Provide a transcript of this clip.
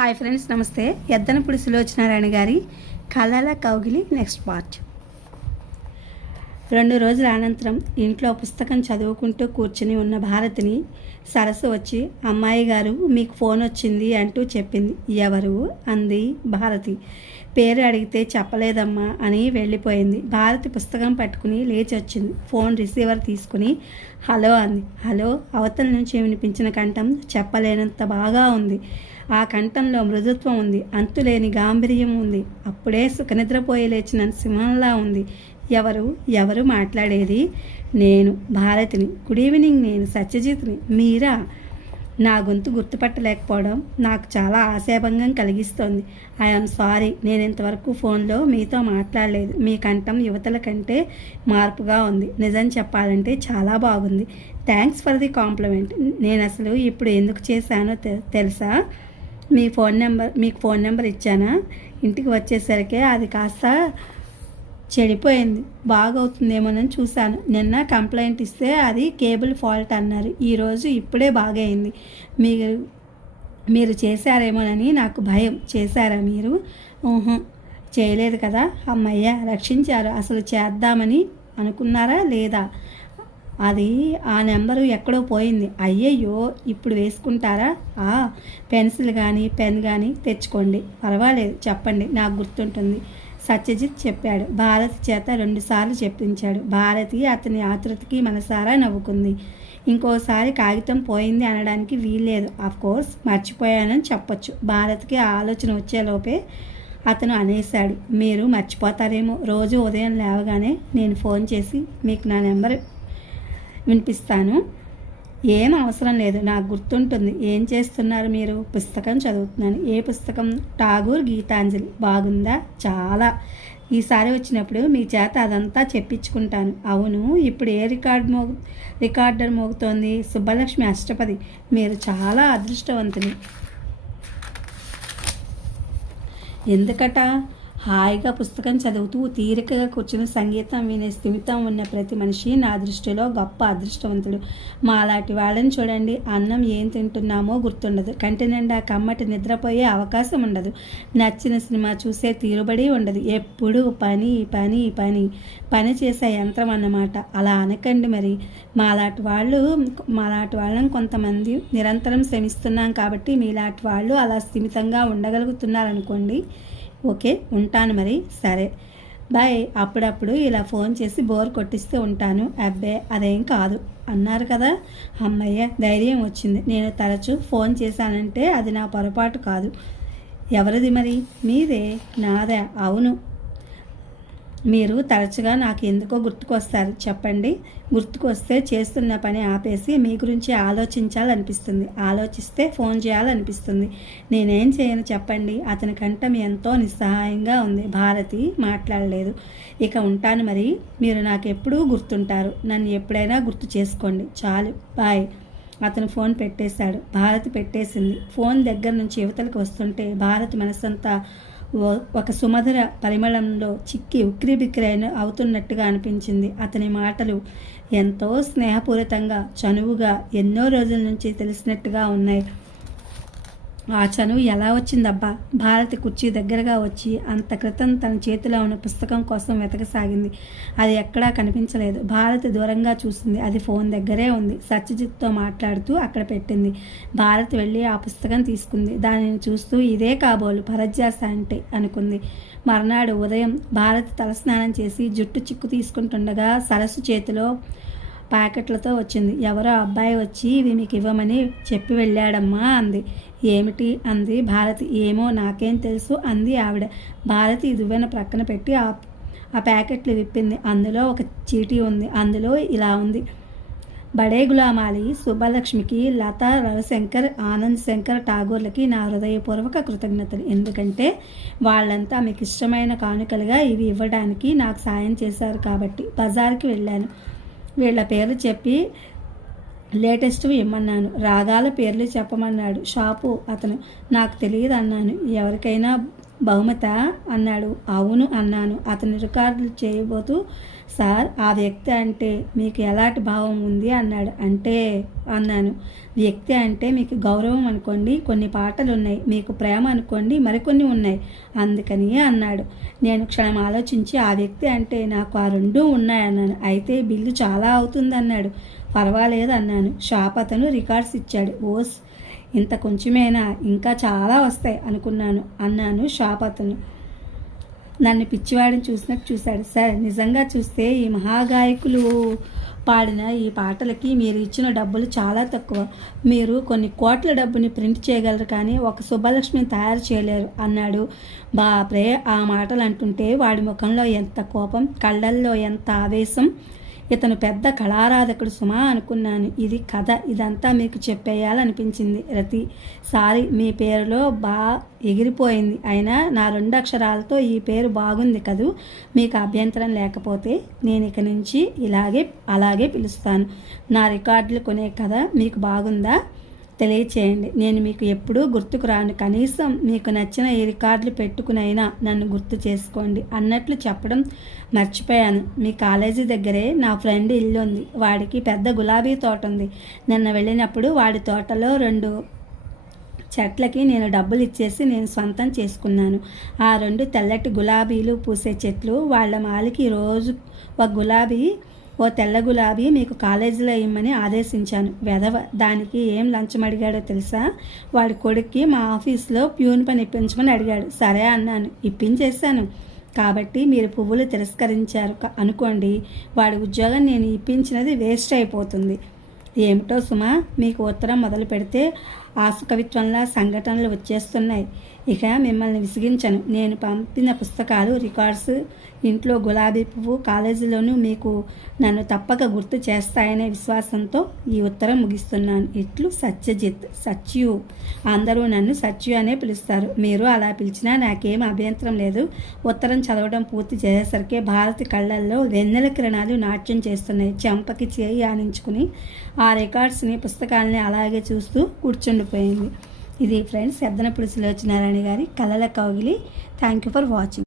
Hi friends నమస్తే. ఎద్దనపుడి సులోచనారాయణ గారి కళల కౌగిలి నెక్స్ట్ పార్ట్. రెండు రోజుల అనంతరం ఇంట్లో పుస్తకం చదువుకుంటూ కూర్చుని ఉన్న భారతిని సరస్సు వచ్చి అమ్మాయి గారు మీకు ఫోన్ వచ్చింది అంటూ చెప్పింది. ఎవరు? అంది భారతి. పేరు అడిగితే చెప్పలేదమ్మా అని వెళ్ళిపోయింది. భారతి పుస్తకం పట్టుకుని లేచి వచ్చింది. ఫోన్ రిసీవర్ తీసుకుని హలో అంది. హలో అవతల నుంచి వినిపించిన కంఠం చెప్పలేనంత బాగా ఉంది. ఆ కంఠంలో మృదుత్వం ఉంది. అంతులేని గాంభీర్యం ఉంది. అప్పుడే సుఖనిద్రపోయి లేచిన సింహంలా ఉంది. ఎవరు? ఎవరు మాట్లాడేది? నేను భారతిని. గుడ్ ఈవినింగ్ నేను సత్యజిత్ని. మీరా? నా గొంతు గుర్తుపట్టలేకపోవడం నాకు చాలా ఆశాభంగం కలిగిస్తోంది. ఐఎమ్ సారీ నేను ఇంతవరకు ఫోన్లో మీతో మాట్లాడలేదు. మీ కంఠం యువతల కంటే మార్పుగా ఉంది. నిజం చెప్పాలంటే చాలా బాగుంది. థ్యాంక్స్ ఫర్ ది కాంప్లిమెంట్ నేను అసలు ఇప్పుడు ఎందుకు చేశానో తె- తెలుసా? మీ ఫోన్ నెంబర్ మీకు ఫోన్ నెంబర్ ఇచ్చానా? ఇంటికి వచ్చేసరికి అది కాస్త చెడిపోయింది. బాగవుతుందేమోనని చూశాను. నిన్న కంప్లైంట్ ఇస్తే అది కేబుల్ ఫాల్ట్ అన్నారు. ఈరోజు ఇప్పుడే బాగైంది మీరు మీరు చేశారేమోనని నాకు భయం. చేశారా మీరు? చేయలేదు కదా. అమ్మయ్య రక్షించారు. అసలు చేద్దామని అనుకున్నారా లేదా? అది ఆ నెంబరు ఎక్కడో పోయింది. అయ్యయ్యో ఇప్పుడు వేసుకుంటారా? ఆ పెన్సిల్ కానీ పెన్ కానీ తెచ్చుకోండి. పర్వాలేదు చెప్పండి. నాకు గుర్తుంటుంది. సత్యజిత్ చెప్పాడు. భారతి చేత రెండుసార్లు చెప్పించాడు. భారతి అతని ఆతృతకి మనసారా నవ్వుకుంది. ఇంకోసారి కాగితం పోయింది అనడానికి వీల్లేదు. ఆఫ్ కోర్స్ మర్చిపోయానని చెప్పొచ్చు. భారత్కి ఆ ఆలోచన వచ్చేలోపే అతను అనేశాడు. మీరు మర్చిపోతారేమో. రోజు ఉదయం లేవగానే నేను ఫోన్ చేసి మీకు నా నెంబర్ వినిపిస్తాను. ఏం అవసరం లేదు నాకు గుర్తుంటుంది. ఏం చేస్తున్నారు మీరు? పుస్తకం చదువుతున్నాను. ఏ పుస్తకం? ఠాగూర్ గీతాంజలి. బాగుందా? చాలా. ఈసారి వచ్చినప్పుడు మీ చేత అదంతా చెప్పించుకుంటాను. అవును ఇప్పుడు ఏ రికార్డ్ మోగు రికార్డర్ మోగుతోంది? సుబ్బలక్ష్మి అష్టపది. మీరు చాలా అదృష్టవంతులు. ఎందుకట? హాయిగా పుస్తకం చదువుతూ తీరికగా కూర్చుని సంగీతం వినే స్థిమితం ఉన్న ప్రతి మనిషి నా దృష్టిలో గొప్ప అదృష్టవంతుడు. మాలాటి వాళ్ళని చూడండి అన్నం ఏం తింటున్నామో గుర్తుండదు. కంటి నిండా కమ్మటి నిద్రపోయే అవకాశం ఉండదు. నచ్చిన సినిమా చూసే తీరుబడి ఉండదు. ఎప్పుడూ పని పని పని పని చేసే యంత్రం అన్నమాట. అలా అనకండి మరి. మాలాంటి వాళ్ళు మాలాంటి వాళ్ళని కొంతమంది నిరంతరం శ్రమిస్తున్నాం కాబట్టి మీలాంటి వాళ్ళు అలా స్థిమితంగా ఉండగలుగుతున్నారనుకోండి ఓకే ఉంటాను మరి. సరే. బాయ్. అప్పుడప్పుడు ఇలా ఫోన్ చేసి బోర్ కొట్టిస్తూ ఉంటాను. అబ్బే అదేం కాదు. అన్నారు కదా. అమ్మయ్య ధైర్యం వచ్చింది. నేను తరచూ ఫోన్ చేశానంటే అది నా పొరపాటు కాదు. ఎవరిది మరి? మీదే. నాదే. అవును. మీరు తరచుగా నాకు ఎందుకో గుర్తుకొస్తారు. చెప్పండి. గుర్తుకొస్తే చేస్తున్న పని ఆపేసి మీ గురించి ఆలోచించాలనిపిస్తుంది. ఆలోచిస్తే ఫోన్ చేయాలనిపిస్తుంది. నేనేం చేయను చెప్పండి. అతని కంఠం ఎంతో నిస్సహాయంగా ఉంది. భారతి మాట్లాడలేదు. ఇక ఉంటాను మరి. మీరు నాకు ఎప్పుడూ గుర్తుంటారు. నన్ను ఎప్పుడైనా గుర్తు చేసుకోండి. చాలు. బాయ్. అతను ఫోన్ పెట్టేశాడు. భారతి పెట్టేసింది. ఫోన్ దగ్గర నుంచి యువతలకు వస్తుంటే భారతి మనసంతా ఒక సుమధుర పరిమళంలో చిక్కి ఉక్కిరిబిక్కిరైన అవుతున్నట్టుగా అనిపించింది. అతని మాటలు ఎంతో స్నేహపూరితంగా చనువుగా ఎన్నో రోజుల నుంచి తెలిసినట్టుగా ఉన్నాయి. ఆ చనువు ఎలా వచ్చిందబ్బా? భారతి కుర్చీ దగ్గరగా వచ్చి అంత క్రితం తన చేతిలో ఉన్న పుస్తకం కోసం వెతకసాగింది. అది ఎక్కడా కనిపించలేదు. భారతి దూరంగా చూసింది. అది ఫోన్ దగ్గరే ఉంది. సత్యజిత్తో మాట్లాడుతూ అక్కడ పెట్టింది. భారతి వెళ్ళి ఆ పుస్తకం తీసుకుంది. దానిని చూస్తూ ఇదే కాబోలు పరధ్యాస అంటే అనుకుంది. మర్నాడు ఉదయం భారతి తలస్నానం చేసి జుట్టు చిక్కు తీసుకుంటుండగా సరస్సు చేతిలో ప్యాకెట్లతో వచ్చింది. ఎవరో అబ్బాయి వచ్చి ఇవి మీకు ఇవ్వమని చెప్పి వెళ్ళాడమ్మా అంది. ఏమిటి? అంది. భారతి. ఏమో నాకేం తెలుసు అంది ఆవిడ. భారతి ఇదివైన ప్రక్కన పెట్టి ఆ ఆ ప్యాకెట్లు విప్పింది. అందులో ఒక చీటీ ఉంది. అందులో ఇలా ఉంది. బడే గులామాలి సుబ్బలక్ష్మికి లతా రవిశంకర్ ఆనంద్ శంకర్ ఠాగూర్లకి నా హృదయపూర్వక కృతజ్ఞతలు. ఎందుకంటే వాళ్ళంతా మీకు ఇష్టమైన కానుకలుగా ఇవి ఇవ్వడానికి నాకు సాయం చేశారు కాబట్టి బజార్కి వెళ్ళాను. వీళ్ళ పేర్లు చెప్పి లేటెస్ట్వి ఇమ్మన్నాను. రాగాల పేర్లు చెప్పమన్నాడు. షాపు అతను. నాకు తెలియదు అన్నాను. ఎవరికైనా బహుమత? అన్నాడు. అవును అన్నాను. అతను రికార్డులు చేయబోతూ సార్ ఆ వ్యక్తి అంటే మీకు ఎలాంటి భావం ఉంది? అన్నాడు. అంటే? అన్నాను. వ్యక్తి అంటే మీకు గౌరవం అనుకోండి కొన్ని పాటలు ఉన్నాయి మీకు ప్రేమ అనుకోండి మరికొన్ని ఉన్నాయి. అందుకని అన్నాడు. నేను క్షణం ఆలోచించి ఆ వ్యక్తి అంటే నాకు ఆ రెండూ ఉన్నాయన్నాను. అయితే బిల్లు చాలా అవుతుంది అన్నాడు పర్వాలేదు అన్నాను. షాప్ అతను రికార్డ్స్ ఇచ్చాడు. ఓస్ ఇంత కొంచెమేనా? ఇంకా చాలా వస్తాయి అనుకున్నాను అన్నాను షాప్ అతను. నన్ను పిచ్చివాడిని చూసినట్టు చూశాడు. సార్ నిజంగా చూస్తే ఈ మహాగాయకులు పాడిన ఈ పాటలకి మీరు ఇచ్చిన డబ్బులు చాలా తక్కువ. మీరు కొన్ని కోట్ల డబ్బుని ప్రింట్ చేయగలరు కానీ ఒక సుబ్బలక్ష్మిని తయారు చేయలేరు అన్నాడు. బాప్రే ఆ మాటలు అంటుంటే వాడి ముఖంలో ఎంత కోపం కళ్ళల్లో ఎంత ఆవేశం ఇతను పెద్ద కళారాధకుడు సుమా అనుకున్నాను. ఇది కథ. ఇదంతా మీకు చెప్పేయాలనిపించింది. రతి సారీ మీ పేరులో బా ఎగిరిపోయింది. అయినా నా రెండు అక్షరాలతో ఈ పేరు బాగుంది కదూ? మీకు అభ్యంతరం లేకపోతే నేను ఇక నుంచి ఇలాగే అలాగే పిలుస్తాను. నా రికార్డులు కొనే కథ మీకు బాగుందా? తెలియచేయండి. నేను మీకు ఎప్పుడూ గుర్తుకు రాను కనీసం మీకు నచ్చిన ఈ రికార్డులు పెట్టుకునైనా నన్ను గుర్తు చేసుకోండి అన్నట్లు చెప్పడం మర్చిపోయాను. మీ కాలేజీ దగ్గరే నా ఫ్రెండ్ ఇల్లు ఉంది. వాడికి పెద్ద గులాబీ తోట ఉంది. నిన్న వెళ్ళినప్పుడు వాడి తోటలో రెండు చెట్లకి నేను డబ్బులు ఇచ్చేసి నేను సొంతం చేసుకున్నాను. ఆ రెండు తెల్లటి గులాబీలు పూసే చెట్లు వాళ్ళ మాలికి రోజు ఒక గులాబీ ఓ తెల్ల గులాబీ మీకు కాలేజీలో ఇమ్మని ఆదేశించాను. వెధవ దానికి ఏం లంచం అడిగాడో తెలుసా? వాడి కొడుక్కి మా ఆఫీస్లో ప్యూన్ పని ఇప్పించమని అడిగాడు. సరే అన్నాను. ఇప్పించేశాను. కాబట్టి మీరు పువ్వులు తిరస్కరించారు అనుకోండి. వాడి ఉద్యోగం నేను ఇప్పించినది వేస్ట్ అయిపోతుంది. ఏమిటో సుమా మీకు ఉత్తరం మొదలు పెడితే ఆసుకవిత్వంలా సంఘటనలు వచ్చేస్తున్నాయి. ఇక మిమ్మల్ని విసిగించను. నేను పంపిన పుస్తకాలు రికార్డ్స్ ఇంట్లో గులాబీ పువ్వు కాలేజీలోనూ మీకు నన్ను తప్పక గుర్తు చేస్తాయనే విశ్వాసంతో ఈ ఉత్తరం ముగిస్తున్నాను. ఇట్లు సత్యజిత్ సత్యు. అందరూ నన్ను సత్యు అనే పిలుస్తారు. మీరు అలా పిలిచినా నాకేం అభ్యంతరం లేదు. ఉత్తరం చదవడం పూర్తి చేసేసరికి భారతి కళ్ళల్లో వెన్నెల కిరణాలు నాట్యం చేస్తున్నాయి. చెంపకి చేయి ఆనించుకుని ఆ రికార్డ్స్ని పుస్తకాలని అలాగే చూస్తూ కూర్చుని కూర్చుండిపోయింది ఇది ఫ్రెండ్స్ ఎద్దన పులుసులో గారి కళల కౌగిలి. Thank you for watching